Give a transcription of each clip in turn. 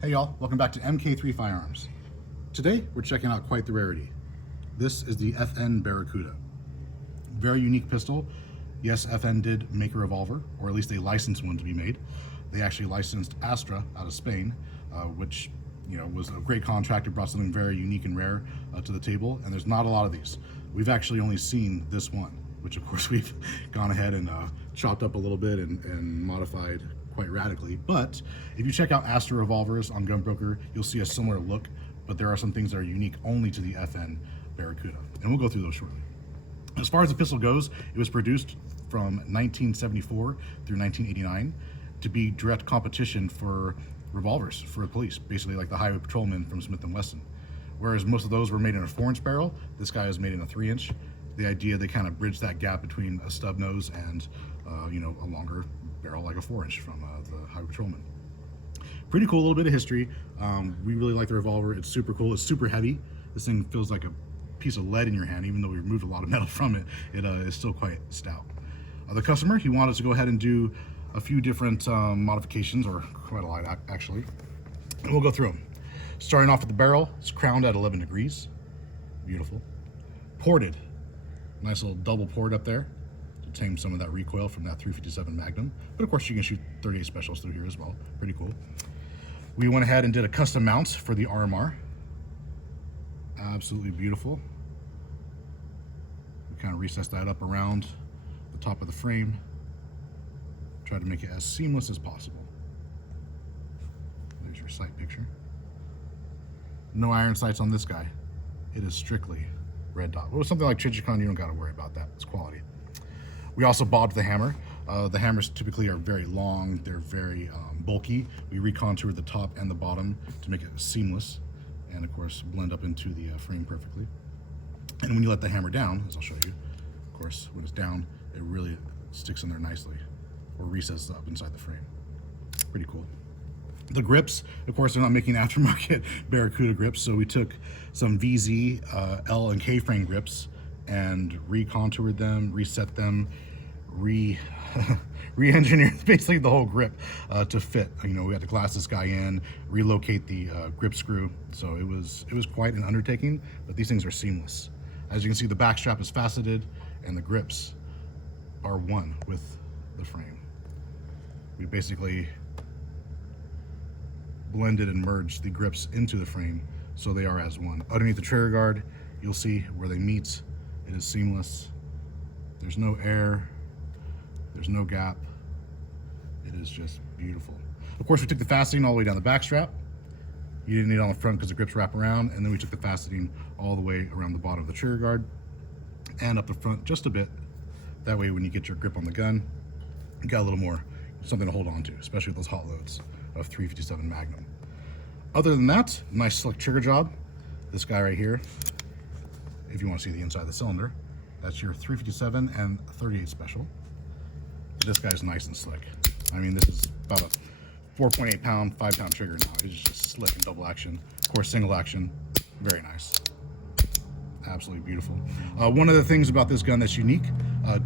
Hey y'all, welcome back to MK3 Firearms. Today we're checking out quite the rarity. This is the FN Barracuda. Very unique pistol. Yes, FN did make a revolver, or at least they licensed one to be made. They actually licensed Astra out of Spain, which was a great contract. It brought something very unique and rare to the table, and there's not a lot of these. We've actually only seen this one, which of course we've gone ahead and chopped up a little bit and modified quite radically. But if you check out Astra revolvers on Gunbroker, you'll see a similar look, but there are some things that are unique only to the FN Barracuda, and we'll go through those shortly. As far as the pistol goes, it was produced from 1974 through 1989 to be direct competition for revolvers for the police, basically like the Highway Patrolman from Smith & Wesson. Whereas most of those were made in a 4-inch barrel, this guy is made in a 3-inch. The idea, they kind of bridged that gap between a stub nose and a longer barrel like a 4-inch from the Highway Patrolman. Pretty cool, a little bit of history. We really like the revolver. It's super cool. It's super heavy. This thing feels like a piece of lead in your hand. Even though we removed a lot of metal from it, it is still quite stout. The customer, he wanted to go ahead and do a few different modifications, or quite a lot actually, and we'll go through them. Starting off with the barrel, it's crowned at 11 degrees. Beautiful. Ported. Nice little double port up there to tame some of that recoil from that 357 Magnum. But of course you can shoot 38 specials through here as well. Pretty cool. We went ahead and did a custom mount for the RMR. Absolutely beautiful. We kind of recessed that up around the top of the frame. Try to make it as seamless as possible. There's your sight picture. No iron sights on this guy. It is strictly red dot. With something like Trijicon, you don't got to worry about that. It's quality. We also bobbed the hammer. The hammers typically are very long. They're very bulky. We recontoured the top and the bottom to make it seamless, and of course blend up into the frame perfectly. And when you let the hammer down, as I'll show you, of course, when it's down, it really sticks in there nicely, or recesses up inside the frame. Pretty cool. The grips, of course, they're not making aftermarket Barracuda grips, so we took some VZ L and K frame grips and recontoured them, reset them, re-engineered basically the whole grip to fit. We had to glass this guy in, relocate the grip screw, so it was quite an undertaking. But these things are seamless. As you can see, the back strap is faceted, and the grips are one with the frame. We basically blended and merged the grips into the frame so they are as one. Underneath the trigger guard, you'll see where they meet. It is seamless. There's no air. There's no gap. It is just beautiful. Of course, we took the fastening all the way down the back strap. You didn't need it on the front because the grips wrap around, and then we took the fastening all the way around the bottom of the trigger guard and up the front just a bit. That way, when you get your grip on the gun, you got a little more, something to hold on to, especially with those hot loads of 357 Magnum. Other than that, nice slick trigger job. This guy right here, if you want to see the inside of the cylinder, that's your 357 and 38 special. This guy's nice and slick. I mean, this is about a 4.8 pound, 5 pound trigger now. It's just slick and double action. Of course, single action, very nice. Absolutely beautiful. One of the things about this gun that's unique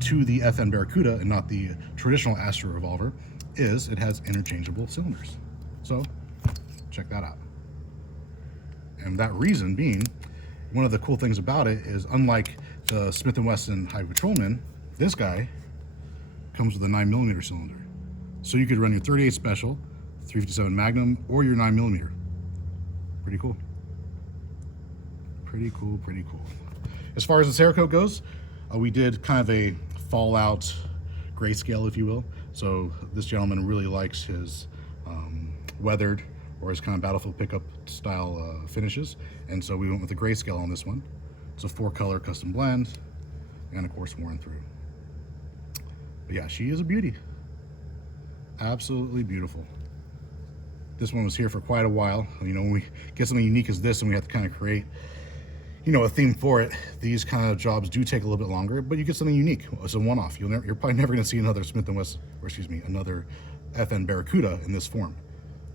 to the FN Barracuda and not the traditional Astra revolver is it has interchangeable cylinders. So check that out. And that reason being, one of the cool things about it is, unlike the Smith & Wesson Highway Patrolman, this guy comes with a 9mm cylinder. So you could run your 38 Special, 357 Magnum, or your 9mm. Pretty cool. Pretty cool, pretty cool. As far as the Cerakote goes, we did kind of a Fallout grayscale, if you will. So this gentleman really likes his weathered or his kind of Battlefield pickup style finishes. And so we went with the grayscale on this one. It's a 4-color custom blend, and of course worn through. But yeah, she is a beauty. Absolutely beautiful. This one was here for quite a while. When we get something unique as this and we have to kind of create, a theme for it, these kind of jobs do take a little bit longer, but you get something unique. It's a one-off. You're probably never going to see another Smith & Wesson, or excuse me, another FN Barracuda in this form,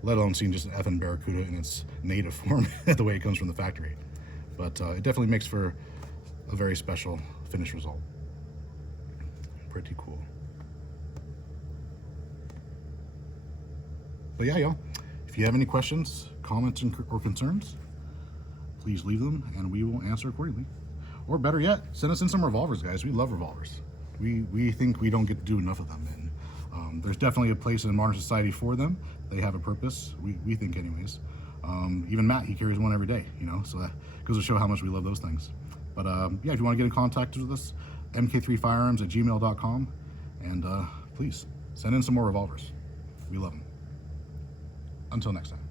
let alone seeing just an FN Barracuda in its native form, the way it comes from the factory. But it definitely makes for a very special finished result. Pretty cool. But yeah, y'all, if If you have any questions, comments, or concerns, please leave them and we will answer accordingly. Or better yet, send us in some revolvers, guys. We love revolvers. We think we don't get to do enough of them, and there's definitely a place in modern society for them. They have a purpose, we think anyways. Even Matt, he carries one every day, you know, so that goes to show how much we love those things. But yeah, if you want to get in contact with us, mk3firearms@gmail.com, and please send in some more revolvers. We love them. Until next time.